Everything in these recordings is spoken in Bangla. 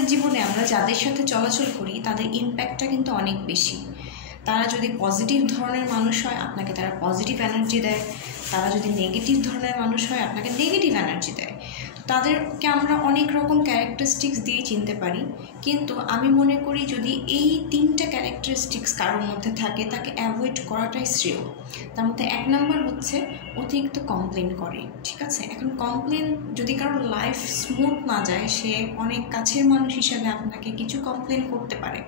আমাদের জীবনে আমরা যাদের সাথে চলাচল করি তাদের ইম্প্যাক্টটা কিন্তু অনেক বেশি। তারা যদি পজিটিভ ধরনের মানুষ হয় আপনাকে তারা পজিটিভ এনার্জি দেয়, তারা যদি নেগেটিভ ধরনের মানুষ হয় আপনাকে নেগেটিভ এনার্জি দেয়। তো তাদেরকে আমরা অনেক রকম ক্যারেক্টারিস্টিক্স দিয়ে চিনতে পারি, কিন্তু আমি মনে করি যদি এই 3টা ক্যারেক্টারিস্টিক্স কারোর মধ্যে থাকে তাকে অ্যাভয়েড করাটাই শ্রেয়। তার মধ্যে 1 নম্বর হচ্ছে অতিরিক্ত কমপ্লেন করে। ঠিক আছে, এখন কমপ্লেন যদি কারোর লাইফ স্মুথ না যায়, সে অনেক কাছের মানুষ হিসাবে আপনাকে কিছু কমপ্লেন করতে পারে,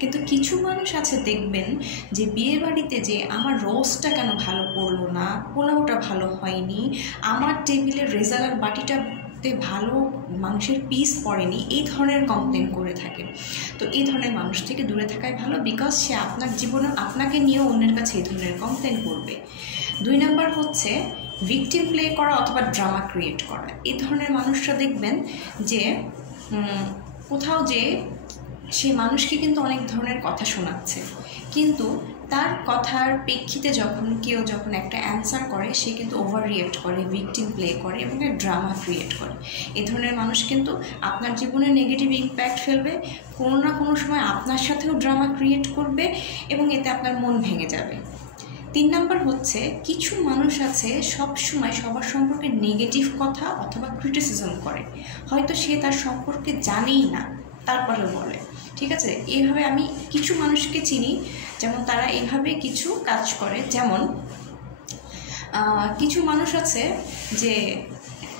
কিন্তু কিছু মানুষ আছে দেখবেন যে বিয়ে বাড়িতে যে আমার রোস্টটা কেন ভালো করলো না, পোলাওটা ভালো হয়নি, আমার টেবিলের রেজালার বাটিটাতে ভালো মাংসের পিস পড়েনি, এই ধরনের কমপ্লেন করে থাকে। তো এই ধরনের মানুষ থেকে দূরে থাকাই ভালো, বিকজ সে আপনার জীবনে আপনাকে নিয়েও অন্যের কাছে এই ধরনের কমপ্লেন করবে। 2 নম্বর হচ্ছে ভিকটিম প্লে করা অথবা ড্রামা ক্রিয়েট করা। এই ধরনের মানুষরা দেখবেন যে কোথাও যে সে মানুষকে কিন্তু অনেক ধরনের কথা শোনাচ্ছে, কিন্তু তার কথার প্রেক্ষিতে যখন একটা অ্যান্সার করে সে কিন্তু ওভার রিয়েক্ট করে, ভিকটিম প্লে করে এবং ড্রামা ক্রিয়েট করে। এই ধরনের মানুষ কিন্তু আপনার জীবনে নেগেটিভ ইম্প্যাক্ট ফেলবে, কোনো না কোনো সময় আপনার সাথেও ড্রামা ক্রিয়েট করবে এবং এতে আপনার মন ভেঙে যাবে। 3 নম্বর হচ্ছে কিছু মানুষ আছে সব সময় সবার সম্পর্কে নেগেটিভ কথা অথবা ক্রিটিসিজম করে, হয়তো সে তার সম্পর্কে জানেই না তারপরে বলে। ঠিক আছে, এইভাবে আমি কিছু মানুষকে চিনি, যেমন তারা এইভাবে কিছু কাজ করে। যেমন কিছু মানুষ আছে যে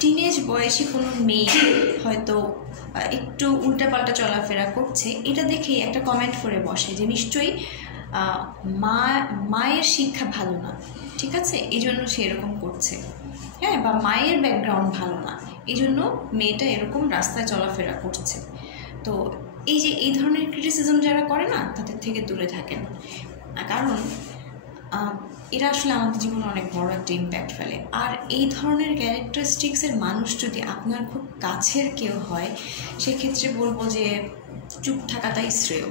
টিনেজ বয়সী কোনো মেয়ে হয়তো একটু উল্টাপাল্টা চলাফেরা করছে, এটা দেখেই একটা কমেন্ট করে বসে যে নিশ্চয়ই মায়ের শিক্ষা ভালো না, ঠিক আছে, এই জন্য সে এরকম করছে, হ্যাঁ, বা মায়ের ব্যাকগ্রাউন্ড ভালো না, এই জন্য মেয়েটা এরকম রাস্তায় চলাফেরা করছে। তো এই ধরনের ক্রিটিসিজম যারা করে না তাদের থেকে দূরে থাকেন, কারণ এরা আসলে আমাদের জীবনে অনেক বড় একটা ইম্প্যাক্ট ফেলে। আর এই ধরনের ক্যারেক্টারিস্টিক্সের মানুষ যদি আপনার খুব কাছের কেউ হয়, সেক্ষেত্রে বলবো যে চুপ থাকাটাই শ্রেয়।